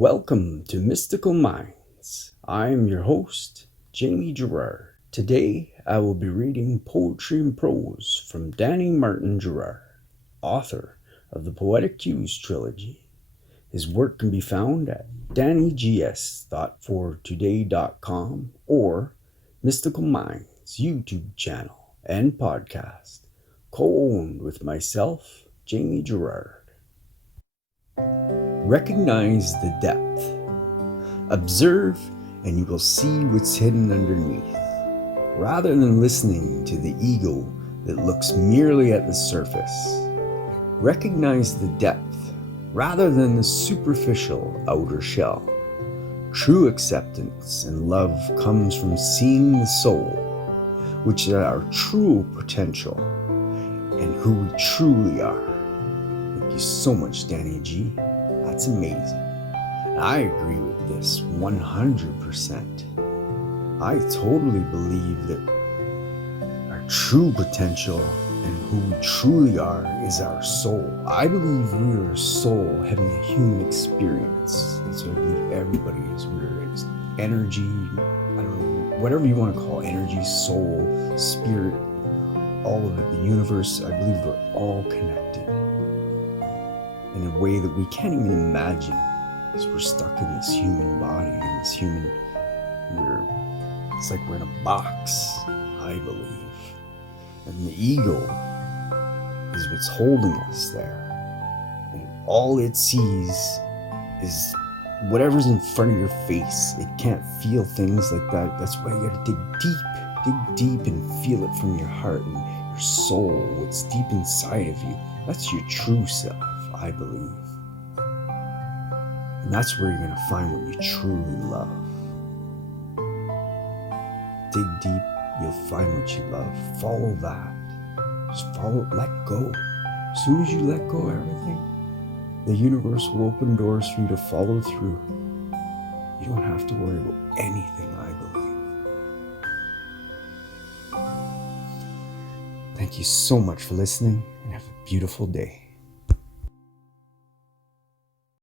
Welcome to Mystical Minds. I am your host, Jamie Gerard. Today I will be reading poetry and prose from Danny Martin Gerard, author of the Poetic Cues trilogy. His work can be found at dannygs.fortoday.com or Mystical Minds YouTube channel and podcast, co-owned with myself, Jamie Gerard. Recognize the depth. Observe and you will see what's hidden underneath, rather than listening to the ego that looks merely at the surface. Recognize the depth rather than the superficial outer shell. True acceptance and love comes from seeing the soul, which is our true potential and who we truly are. Thank you so much, Danny G. That's amazing. And I agree with this 100%. I totally believe that our true potential and who we truly are is our soul. I believe we are a soul having a human experience. That's what I believe everybody is. We're energy, I don't know, whatever you want to call it, energy, soul, spirit, all of it, the universe. I believe we're all connected in a way that we can't even imagine, because we're stuck in this human body, in this human, it's like we're in a box, I believe. And the ego is what's holding us there. And all it sees is whatever's in front of your face. It can't feel things like that. That's why you gotta dig deep and feel it from your heart and your soul, what's deep inside of you. That's your true self, I believe. And that's where you're going to find what you truly love. Dig deep, you'll find what you love. Follow that. Just follow, let go. As soon as you let go of everything, the universe will open doors for you to follow through. You don't have to worry about anything, I believe. Thank you so much for listening and have a beautiful day.